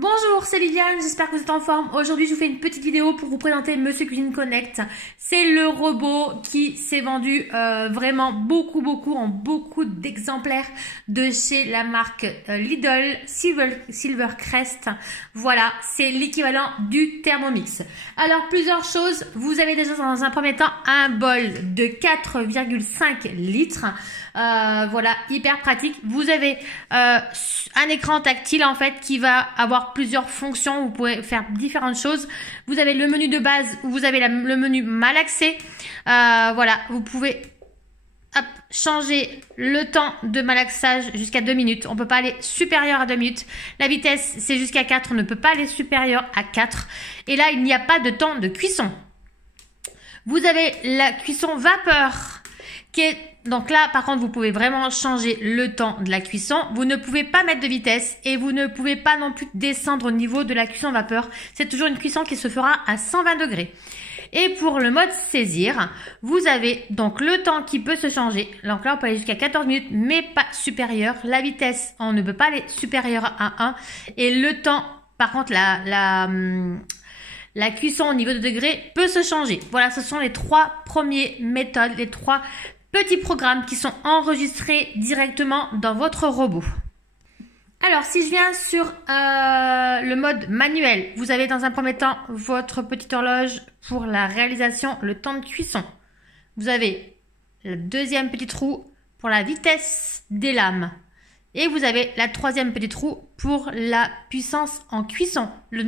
Bonjour, c'est Liliane, j'espère que vous êtes en forme. Aujourd'hui, je vous fais une petite vidéo pour vous présenter Monsieur Cuisine Connect. C'est le robot qui s'est vendu vraiment beaucoup en beaucoup d'exemplaires de chez la marque Lidl Silvercrest. Voilà, c'est l'équivalent du Thermomix. Alors, plusieurs choses. Vous avez déjà dans un premier temps un bol de 4,5 litres. Voilà, hyper pratique. Vous avez un écran tactile en fait qui va avoir plusieurs fonctions. Vous pouvez faire différentes choses. Vous avez le menu de base où vous avez le menu malaxé. Voilà, vous pouvez changer le temps de malaxage jusqu'à 2 minutes. On ne peut pas aller supérieur à 2 minutes. La vitesse, c'est jusqu'à 4. On ne peut pas aller supérieur à 4. Et là, il n'y a pas de temps de cuisson. Vous avez la cuisson vapeur qui est... Donc là, par contre, vous pouvez vraiment changer le temps de la cuisson. Vous ne pouvez pas mettre de vitesse et vous ne pouvez pas non plus descendre au niveau de la cuisson vapeur. C'est toujours une cuisson qui se fera à 120 degrés. Et pour le mode saisir, vous avez donc le temps qui peut se changer. Donc là, on peut aller jusqu'à 14 minutes, mais pas supérieur. La vitesse, on ne peut pas aller supérieur à 1. Et le temps, par contre, la cuisson au niveau de degré peut se changer. Voilà, ce sont les 3 premières méthodes, les 3 petits programmes qui sont enregistrés directement dans votre robot. Alors, si je viens sur le mode manuel, vous avez dans un premier temps votre petite horloge pour la réalisation, le temps de cuisson. Vous avez le deuxième petite roue pour la vitesse des lames. Et vous avez la troisième petite roue pour la puissance en cuisson, les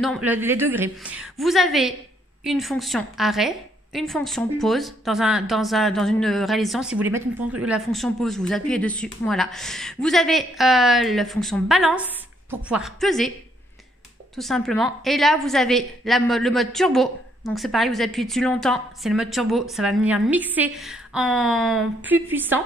degrés. Vous avez une fonction arrêt, une fonction pause dans une réalisation. Si vous voulez mettre la fonction pause, vous appuyez dessus. Voilà. Vous avez la fonction balance pour pouvoir peser, tout simplement. Et là, vous avez le mode turbo. Donc c'est pareil, vous appuyez dessus longtemps. C'est le mode turbo. Ça va venir mixer en plus puissant.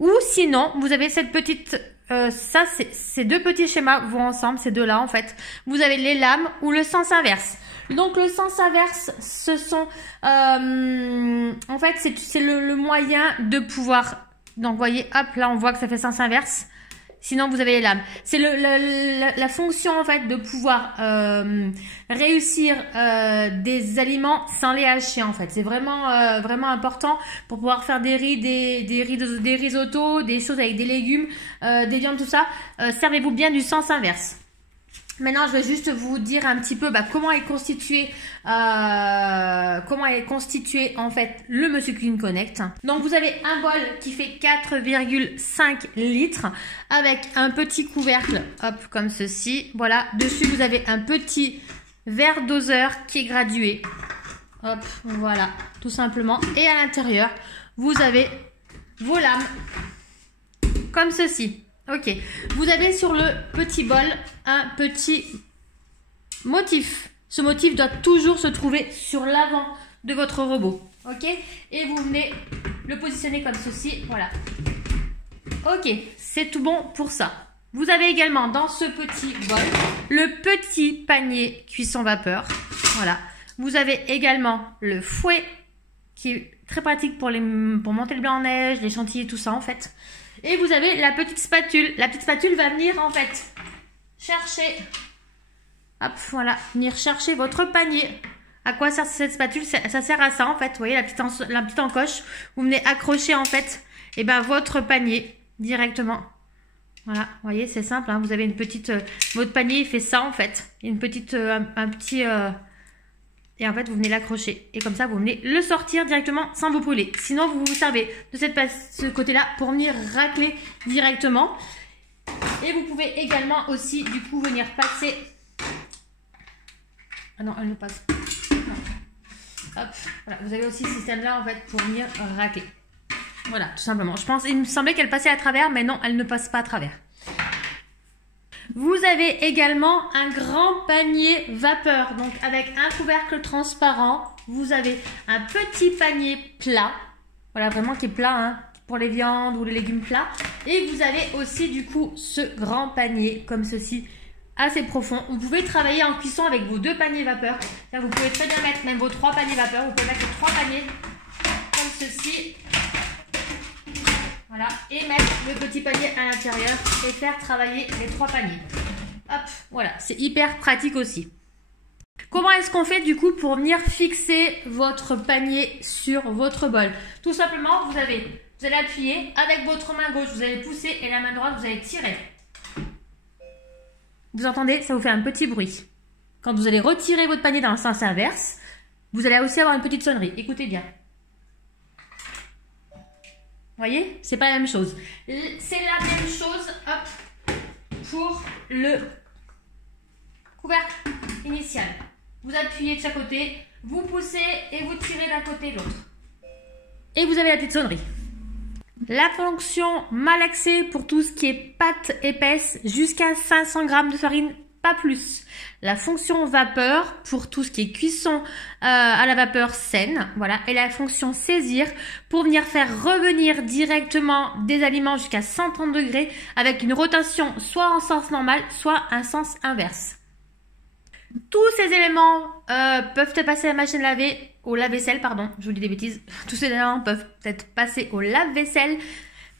Ou sinon, vous avez cette petite... ça, ces deux petits schémas vont ensemble, ces deux-là en fait. Vous avez les lames ou le sens inverse. Donc le sens inverse, ce sont en fait c'est le moyen de pouvoir. Donc vous voyez, hop là on voit que ça fait sens inverse. Sinon vous avez les lames. C'est la fonction en fait de pouvoir réussir des aliments sans les hacher en fait. C'est vraiment vraiment important pour pouvoir faire des riz, des risottos, des choses avec des légumes, des viandes, tout ça. Servez-vous bien du sens inverse. Maintenant, je vais juste vous dire un petit peu comment est constitué en fait le Monsieur Cuisine Connect. Donc vous avez un bol qui fait 4,5 litres avec un petit couvercle, hop, comme ceci. Voilà, dessus vous avez un petit verre doseur qui est gradué. Hop, voilà, tout simplement. Et à l'intérieur, vous avez vos lames comme ceci. Ok, vous avez sur le petit bol un petit motif. Ce motif doit toujours se trouver sur l'avant de votre robot. Ok, et vous venez le positionner comme ceci. Voilà. Ok, c'est tout bon pour ça. Vous avez également dans ce petit bol le petit panier cuisson vapeur. Voilà. Vous avez également le fouet qui est très pratique pour monter le blanc en neige, les chantilly, tout ça en fait. Et vous avez la petite spatule. La petite spatule va venir en fait chercher, hop, voilà, venir chercher votre panier. À quoi sert cette spatule? Ça sert à ça en fait. Vous voyez la petite encoche. Vous venez accrocher en fait, et ben votre panier directement. Voilà, vous voyez, c'est simple. Hein, vous avez une petite, votre panier il fait ça en fait. Une petite, un petit. Et en fait, vous venez l'accrocher. Et comme ça, vous venez le sortir directement sans vous brûler. Sinon, vous vous servez de ce côté-là pour venir racler directement. Et vous pouvez également aussi, du coup, venir passer... Ah non, elle ne passe pas. Hop, voilà. Vous avez aussi ce système-là, en fait, pour venir racler. Voilà, tout simplement. Il me semblait qu'elle passait à travers, mais non, elle ne passe pas à travers. Vous avez également un grand panier vapeur, donc avec un couvercle transparent. Vous avez un petit panier plat, voilà, vraiment qui est plat, hein, pour les viandes ou les légumes plats. Et vous avez aussi du coup ce grand panier comme ceci, assez profond. Vous pouvez travailler en cuisson avec vos 2 paniers vapeur. Vous pouvez très bien mettre même vos 3 paniers vapeur. Vous pouvez mettre les 3 paniers comme ceci. Voilà, et mettre le petit panier à l'intérieur et faire travailler les 3 paniers. Hop, voilà, c'est hyper pratique aussi. Comment est-ce qu'on fait du coup pour venir fixer votre panier sur votre bol? Tout simplement, vous allez appuyer avec votre main gauche, vous allez pousser et la main droite, vous allez tirer. Vous entendez? Ça vous fait un petit bruit. Quand vous allez retirer votre panier dans le sens inverse, vous allez aussi avoir une petite sonnerie. Écoutez bien. Vous voyez? C'est pas la même chose. C'est la même chose, hop, pour le couvercle initial. Vous appuyez de chaque côté, vous poussez et vous tirez d'un côté et de l'autre. Et vous avez la petite sonnerie. La fonction malaxée pour tout ce qui est pâte épaisse, jusqu'à 500 g de farine, pas plus. La fonction vapeur pour tout ce qui est cuisson à la vapeur saine, voilà. Et la fonction saisir pour venir faire revenir directement des aliments jusqu'à 130 degrés avec une rotation soit en sens normal, soit un sens inverse. Tous ces éléments peuvent être passés à la machine à laver, au lave-vaisselle, pardon, je vous dis des bêtises. Tous ces éléments peuvent être passés au lave-vaisselle.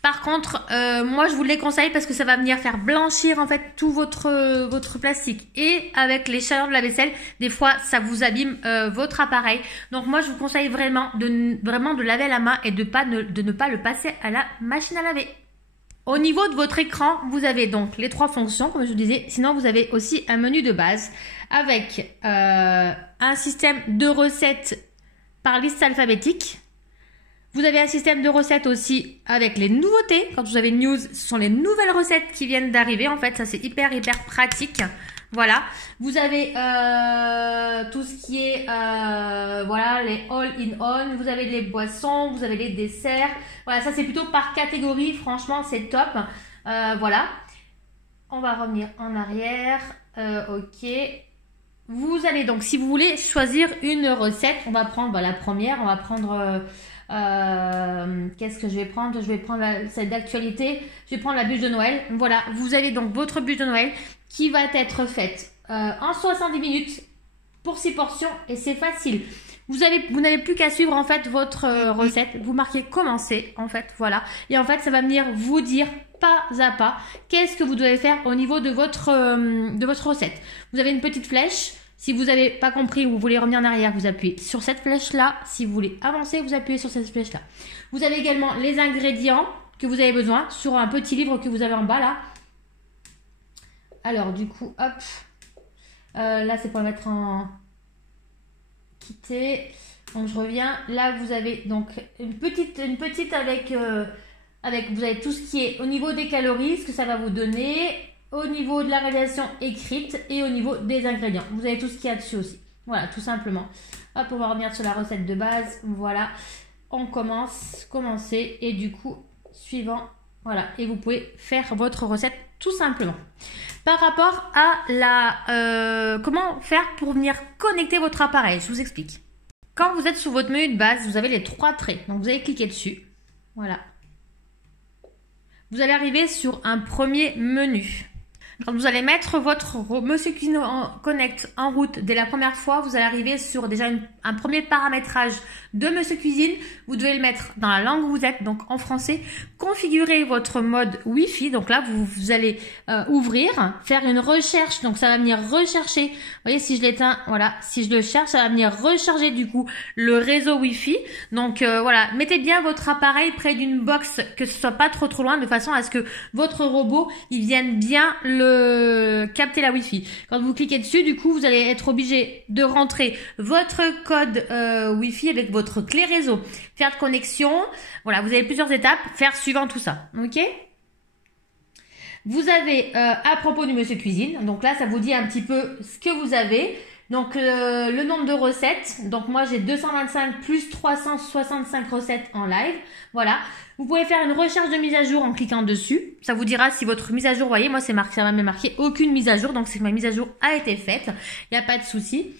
Par contre, moi je vous les conseille parce que ça va venir faire blanchir en fait tout votre plastique. Et avec les chaleurs de la vaisselle, des fois ça vous abîme votre appareil. Donc moi je vous conseille vraiment de laver à la main et de ne pas le passer à la machine à laver. Au niveau de votre écran, vous avez donc les 3 fonctions, comme je vous disais. Sinon, vous avez aussi un menu de base avec un système de recettes par liste alphabétique. Vous avez un système de recettes aussi avec les nouveautés. Quand vous avez news, ce sont les nouvelles recettes qui viennent d'arriver. En fait, ça c'est hyper pratique. Voilà. Vous avez tout ce qui est voilà, les all-in-one. Vous avez les boissons, vous avez les desserts. Voilà, ça c'est plutôt par catégorie. Franchement, c'est top. Voilà. On va revenir en arrière. Ok. Vous allez donc, si vous voulez choisir une recette, on va prendre la première. On va prendre... qu'est-ce que je vais prendre? Je vais prendre celle d'actualité. Je vais prendre la bûche de Noël. Voilà, vous avez donc votre bûche de Noël qui va être faite en 70 minutes pour 6 portions et c'est facile. Vous n'avez plus qu'à suivre en fait votre recette. Vous marquez commencer en fait, voilà. Et en fait, ça va venir vous dire pas à pas qu'est-ce que vous devez faire au niveau de votre recette. Vous avez une petite flèche. Si vous n'avez pas compris ou vous voulez revenir en arrière, vous appuyez sur cette flèche-là. Si vous voulez avancer, vous appuyez sur cette flèche-là. Vous avez également les ingrédients que vous avez besoin sur un petit livre que vous avez en bas là. Alors du coup, hop. Là, c'est pour mettre en quitter. Donc je reviens. Là, vous avez donc une petite avec vous avez tout ce qui est au niveau des calories, ce que ça va vous donner. Au niveau de la réalisation écrite et au niveau des ingrédients. Vous avez tout ce qu'il y a dessus aussi. Voilà, tout simplement. Hop, on va revenir sur la recette de base. Voilà, on commencer et du coup, suivant. Voilà, et vous pouvez faire votre recette tout simplement. Par rapport à comment faire pour venir connecter votre appareil, je vous explique. Quand vous êtes sur votre menu de base, vous avez les 3 traits. Donc, vous allez cliquer dessus. Voilà. Vous allez arriver sur un premier menu. Quand vous allez mettre votre Monsieur Cuisine Connect en route dès la première fois, vous allez arriver sur déjà un premier paramétrage de Monsieur Cuisine. Vous devez le mettre dans la langue où vous êtes, donc en français. Configurer votre mode Wi-Fi. Donc là, vous allez ouvrir, faire une recherche. Donc ça va venir rechercher. Vous voyez, si je l'éteins, voilà, si je le cherche, ça va venir recharger du coup le réseau Wi-Fi. Donc voilà, mettez bien votre appareil près d'une box, que ce soit pas trop loin, de façon à ce que votre robot, il vienne bien capter la Wi-Fi. Quand vous cliquez dessus, du coup, vous allez être obligé de rentrer votre code Wi-Fi avec votre clé réseau. Faire de connexion. Voilà, vous avez plusieurs étapes. Faire suivant tout ça. Ok? Vous avez, à propos du Monsieur Cuisine, donc là, ça vous dit un petit peu ce que vous avez. Donc, le nombre de recettes. Donc, moi, j'ai 225 plus 365 recettes en live. Voilà. Vous pouvez faire une recherche de mise à jour en cliquant dessus. Ça vous dira si votre mise à jour, vous voyez, moi, c'est marqué, ça va me marquer aucune mise à jour. Donc, c'est que ma mise à jour a été faite. Il n'y a pas de souci.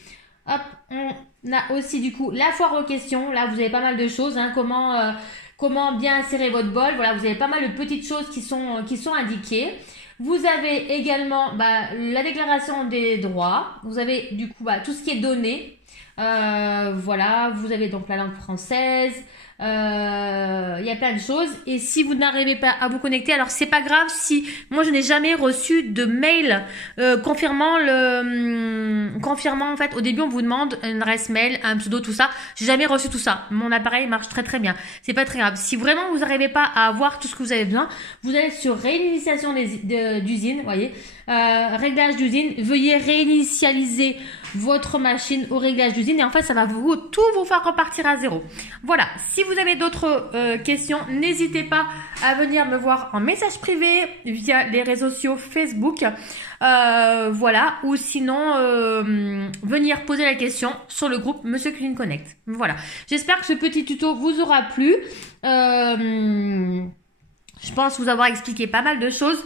Hop, on a aussi, du coup, la foire aux questions. Là, vous avez pas mal de choses, hein. Comment bien insérer votre bol. Voilà, vous avez pas mal de petites choses qui sont indiquées. Vous avez également la déclaration des droits. Vous avez du coup tout ce qui est donné. Voilà, vous avez donc la langue française, Il y a plein de choses. Et si vous n'arrivez pas à vous connecter, alors c'est pas grave si moi je n'ai jamais reçu de mail confirmant en fait. Au début on vous demande une adresse mail, un pseudo, tout ça. J'ai jamais reçu tout ça. Mon appareil marche très très bien. C'est pas très grave. Si vraiment vous n'arrivez pas à avoir tout ce que vous avez besoin, vous allez sur réinitialisation d'usine, vous voyez, réglage d'usine. Veuillez réinitialiser votre machine au réglage d'usine et en fait ça va tout vous faire repartir à zéro. Voilà, si vous avez d'autres questions, n'hésitez pas à venir me voir en message privé via les réseaux sociaux Facebook, voilà, ou sinon venir poser la question sur le groupe Monsieur Cuisine Connect. Voilà, j'espère que ce petit tuto vous aura plu. Je pense vous avoir expliqué pas mal de choses.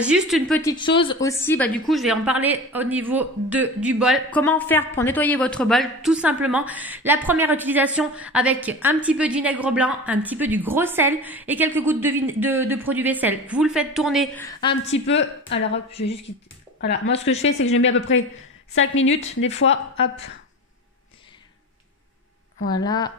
Juste une petite chose aussi, du coup je vais en parler au niveau du bol. Comment faire pour nettoyer votre bol? Tout simplement, la première utilisation avec un petit peu de vinaigre blanc, un petit peu du gros sel et quelques gouttes de produit vaisselle. Vous le faites tourner un petit peu. Alors hop, je vais juste quitter. Voilà, moi ce que je fais c'est que je mets à peu près 5 minutes, des fois, hop. Voilà.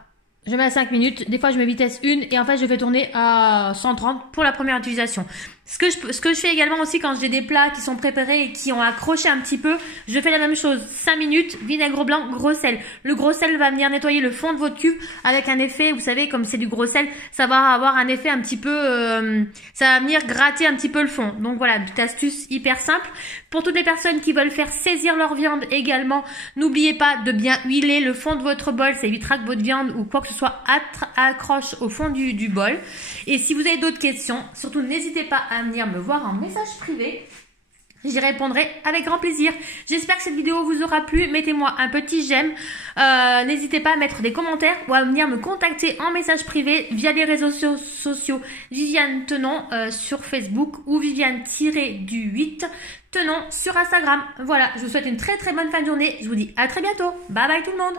Je mets à 5 minutes, des fois je mets vitesse 1 et en fait je fais tourner à 130 pour la première utilisation. Ce que je fais également aussi quand j'ai des plats qui sont préparés et qui ont accroché un petit peu, je fais la même chose. 5 minutes, vinaigre blanc, gros sel. Le gros sel va venir nettoyer le fond de votre cuve avec un effet, vous savez, comme c'est du gros sel, ça va avoir un effet un petit peu, ça va venir gratter un petit peu le fond. Donc voilà, petite astuce hyper simple. Pour toutes les personnes qui veulent faire saisir leur viande également, n'oubliez pas de bien huiler le fond de votre bol. Ça évitera que votre viande ou quoi que ce soit accroche au fond du bol. Et si vous avez d'autres questions, surtout n'hésitez pas à venir me voir en message privé. J'y répondrai avec grand plaisir. J'espère que cette vidéo vous aura plu. Mettez-moi un petit j'aime. N'hésitez pas à mettre des commentaires ou à venir me contacter en message privé via les réseaux sociaux Viviane Tenon sur Facebook ou Viviane-du8 Tenon sur Instagram. Voilà, je vous souhaite une très très bonne fin de journée. Je vous dis à très bientôt. Bye bye tout le monde.